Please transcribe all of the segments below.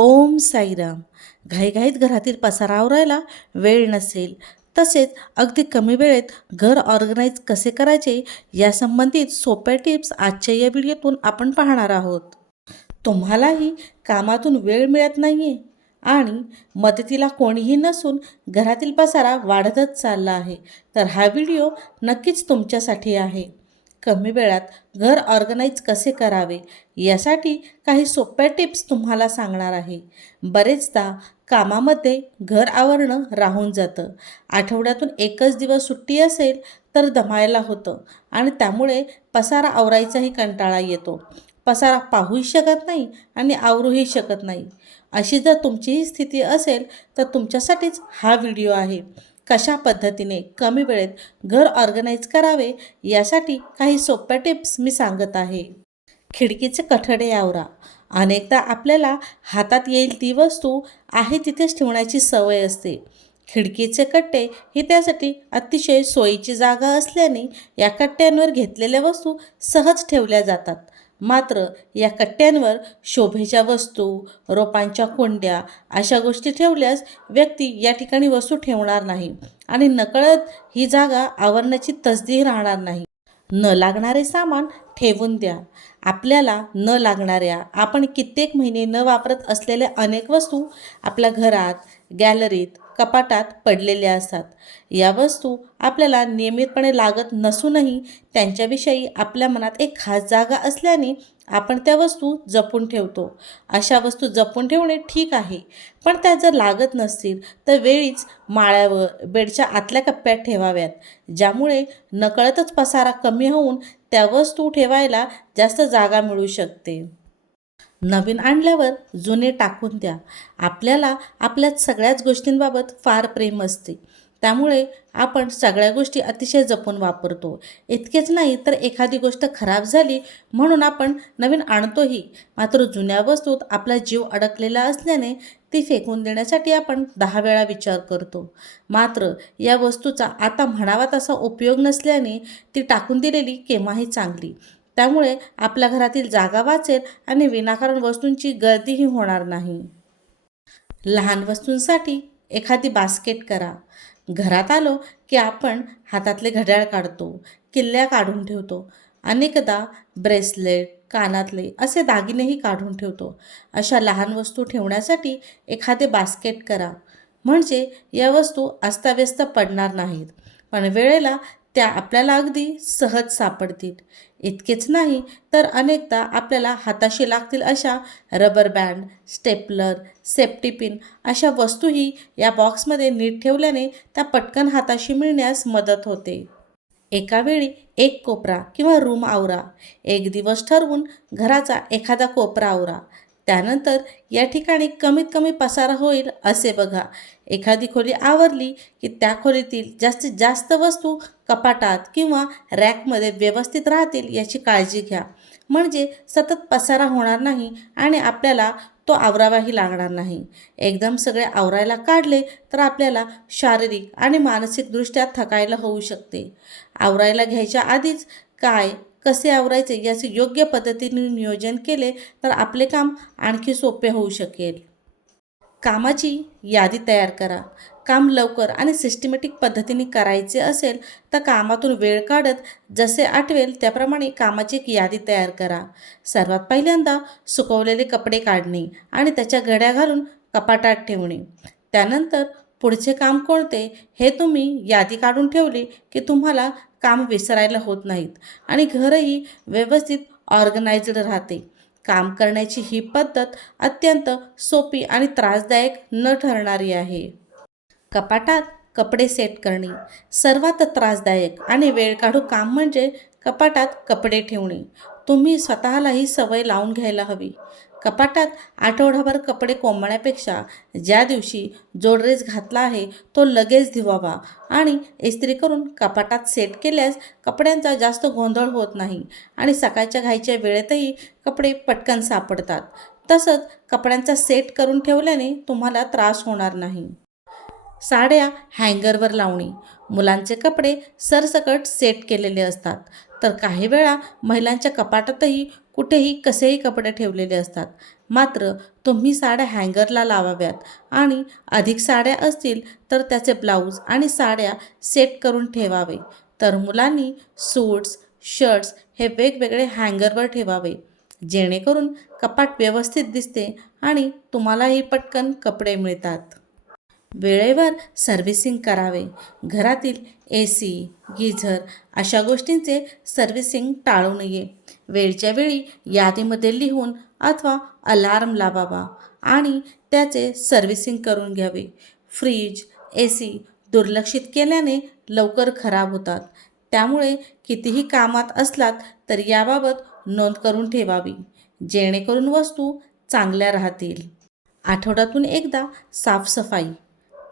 ओम साईराम. घाईघाईत घरातील पसारा आवरायला वेळ नसेल. तसेच अगदी कमी वेळेत घर ऑर्गनाईज कसे करायचे या संबंधित सोप्या टिप्स आजच्या या व्हिडिओतून आपण पाहणार आहोत. तुम्हालाही कामातून वेळ मिळत नाही आहे आणि मदतीला कोणीही नसून घरातील पसारा वाढतच चालला आहे. तर हा व्हिडिओ नक्कीच तुमच्यासाठी आहे. कमी वेळात घर ऑर्गनाईज कसे करावे यासाठी काही सोप्या टिप्स तुम्हाला सांगणार आहे. बरेचदा कामामध्ये घर आवरणं राहून जातं. आठवड्यातून एकच दिवस सुट्टी असेल तर दमायला होतं आणि त्यामुळे पसारा आवरायचाही कंटाळा येतो. पसारा पाहूही शकत नाही आणि आवरूही शकत नाही. अशी जर तुमचीही स्थिती असेल तर तुमच्यासाठीच हा व्हिडिओ आहे. कशा पद्धतीने कमी वेळेत घर ऑर्गनाईज करावे यासाठी काही सोप्या टिप्स मी सांगत आहे. खिडकीचे कठडे आवरा. अनेकदा आपल्याला हातात येईल ती वस्तू आहे तिथेच ठेवण्याची सवय असते. खिडकीचे कट्टे ही त्यासाठी अतिशय सोयीची जागा असल्याने या कट्ट्यांवर घेतलेल्या वस्तू सहज ठेवल्या जातात. मात्र या कट्ट्यांवर शोभेच्या वस्तू रोपांच्या कुंड्या अशा गोष्टी ठेवल्यास व्यक्ती या ठिकाणी वस्तू ठेवणार नाही आणि नकळत ही जागा आवरण्याची तसदी राहणार नाही. न लागणारे सामान ठेवून द्या. आपल्याला न लागणाऱ्या आपण कित्येक महिने न वापरत असलेल्या अनेक वस्तू आपल्या घरात गॅलरीत कपाटात पडलेल्या असतात. या वस्तू आपल्याला नियमितपणे लागत नसूनही त्यांच्याविषयी आपल्या मनात एक खास जागा असल्याने आपण त्या वस्तू जपून ठेवतो. अशा वस्तू जपून ठेवणे ठीक आहे. पण त्या जर लागत नसतील तर वेळीच माळ्यावर बेडच्या आतल्या कप्प्यात ठेवाव्यात. ज्यामुळे नकळतच पसारा कमी होऊन त्या वस्तू ठेवायला जास्त जागा मिळू शकते. नवीन आणल्यावर जुने टाकून द्या. आपल्याला आपल्या सगळ्याच गोष्टींबाबत फार प्रेम असते. त्यामुळे आपण सगळ्या गोष्टी अतिशय जपून वापरतो. इतकेच नाही तर एखादी गोष्ट खराब झाली म्हणून आपण नवीन आणतोही. मात्र जुन्या वस्तूत आपला जीव अडकलेला असल्याने ती फेकून देण्यासाठी आपण दहा वेळा विचार करतो. मात्र या वस्तूचा आता म्हणावा तसा उपयोग नसल्याने ती टाकून दिलेली केव्हाही चांगली. त्यामुळे आपल्या घरातील जागा वाचेल आणि विनाकारण वस्तूंची गर्दीही होणार नाही. लहान वस्तूंसाठी एखादी बास्केट करा. घरात आलो की आपण हातातले घड्याळ काढतो किल्ल्या काढून ठेवतो. अनेकदा ब्रेसलेट कानातले असे दागिनेही काढून ठेवतो. अशा लहान वस्तू ठेवण्यासाठी एखादे बास्केट करा. म्हणजे या वस्तू अस्ताव्यस्त पडणार नाहीत. पण वेळेला त्या आपल्याला अगदी सहज सापडतील. इतकेच नाही तर अनेकदा आपल्याला हाताशी लागतील अशा rubber band stapler safety pin अशा वस्तूही या बॉक्समध्ये नीट ठेवल्याने त्या पटकन हाताशी मिळण्यास मदत होते. एकावेळी एक कोपरा किंवा रूम आवरा. एक दिवस ठरवून घराचा एखादा कोपरा आवरा. त्यानंतर या ठिकाणी कमीत कमी पसारा होईल असे बघा. एखादी खोली आवरली की त्या खोलीतील जास्तीत जास्त वस्तू कपाटात किंवा रॅकमध्ये व्यवस्थित राहतील याची काळजी घ्या. म्हणजे सतत पसारा होणार नाही आणि आपल्याला तो आवरावाही लागणार नाही. एकदम सगळे आवरायला काढले तर आपल्याला शारीरिक आणि मानसिकदृष्ट्या थकायला होऊ शकते. आवरायला घ्यायच्या आधीच काय कसे आवरायचे याचे योग्य पद्धतीने नियोजन केले तर आपले काम आणखी सोपे होऊ शकेल. कामाची यादी तयार करा. काम लवकर आणि सिस्टमॅटिक पद्धतीने करायचे असेल तर कामातून वेळ काढत जसे आठवेल त्याप्रमाणे कामाची एक यादी तयार करा. सर्वात पहिल्यांदा सुकवलेले कपडे काढणे आणि त्याच्या घड्या घालून कपाटात ठेवणे. त्यानंतर पुढचे काम कोणते हे तुम्ही यादी काढून ठेवली की तुम्हाला काम विसरायला होत नाहीत. आणि घरही व्यवस्थित ऑर्गनायझड राहते. काम करण्याची ही पद्धत अत्यंत सोपी आणि त्रासदायक न ठरणारी आहे. कपाटात कपडे सेट करणे सर्वात त्रासदायक आणि वेळ काढू काम म्हणजे कपाटात कपडे ठेवणे. तुम्ही स्वतःला ही सवय लावून घ्यायला हवी. कपाटात आठवडाभर कपडे कोंबण्यापेक्षा ज्या दिवशी जोडरेस घातला आहे तो लगेच धुवावा. आणि इस्त्री करून कपाटात सेट केल्यास कपड्यांचा जास्त गोंधळ होत नाही आणि सकाळच्या घाईच्या वेळेतही कपडे पटकन सापडतात. तसंच कपड्यांचा सेट करून ठेवल्याने तुम्हाला त्रास होणार नाही. साड्या हँगरवर लावणे. मुलांचे कपडे सरसकट सेट केलेले असतात. तर काही वेळा महिलांच्या कपाटातही कुठेही कसेही कपडे ठेवलेले असतात. मात्र तुम्ही साड्या हँगरला लावाव्यात आणि अधिक साड्या असतील तर त्याचे ब्लाऊज आणि साड्या सेट करून ठेवावे. तर मुलांनी सूट्स शर्ट्स हे वेगवेगळे हँगरवर ठेवावे. जेणेकरून कपाट व्यवस्थित दिसते आणि तुम्हालाही पटकन कपडे मिळतात. वेळेवर सर्व्हिसिंग करावे. घरातील ए सी गिझर अशा गोष्टींचे सर्व्हिसिंग टाळू नये. वेळच्या वेळी यादीमध्ये लिहून अथवा अलार्म लावावा आणि त्याचे सर्व्हिसिंग करून घ्यावे. फ्रीज ए सी दुर्लक्षित केल्याने लवकर खराब होतात. त्यामुळे कितीही कामात असलात तर याबाबत नोंद करून ठेवावी. जेणेकरून वस्तू चांगल्या राहतील. आठवड्यातून एकदा साफसफाई.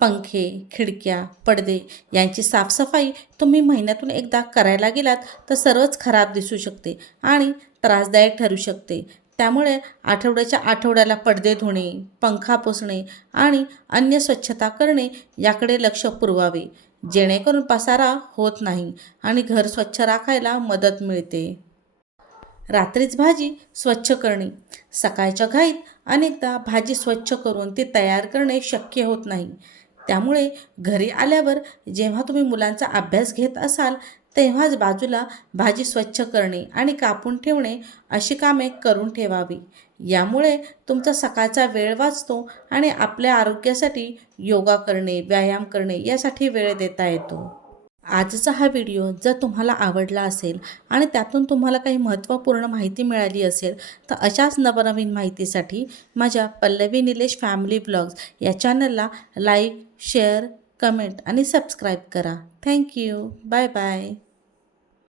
पंखे खिडक्या पडदे यांची साफसफाई तुम्ही महिन्यातून एकदा करायला गेलात तर सर्वच खराब दिसू शकते आणि त्रासदायक ठरू शकते. त्यामुळे आठवड्याच्या आठवड्याला पडदे धुणे पंखा पुसणे आणि अन्य स्वच्छता करणे याकडे लक्ष पुरवावे. जेणेकरून पसारा होत नाही आणि घर स्वच्छ राखायला मदत मिळते. रात्रीच भाजी स्वच्छ करणे. सकाळच्या घाईत अनेकदा भाजी स्वच्छ करून ती तयार करणे शक्य होत नाही. त्यामुळे घरी आल्यावर जेव्हा तुम्ही मुलांचा अभ्यास घेत असाल तेव्हाच बाजूला भाजी स्वच्छ करणे आणि कापून ठेवणे अशी कामे करून ठेवावी. यामुळे तुमचा सकाळचा वेळ वाचतो आणि आपल्या आरोग्यासाठी योगा करणे व्यायाम करणे यासाठी वेळ देता येतो. आजचा हा व्हिडिओ जर तुम्हाला आवडला असेल आणि त्यातून तुम्हाला काही महत्त्वपूर्ण माहिती मिळाली असेल तर अशाच नवनवीन माहितीसाठी माझ्या पल्लवी निलेश फॅमिली ब्लॉग्स या चॅनलला लाईक शेअर कमेंट आणि सबस्क्राईब करा. Thank you bye bye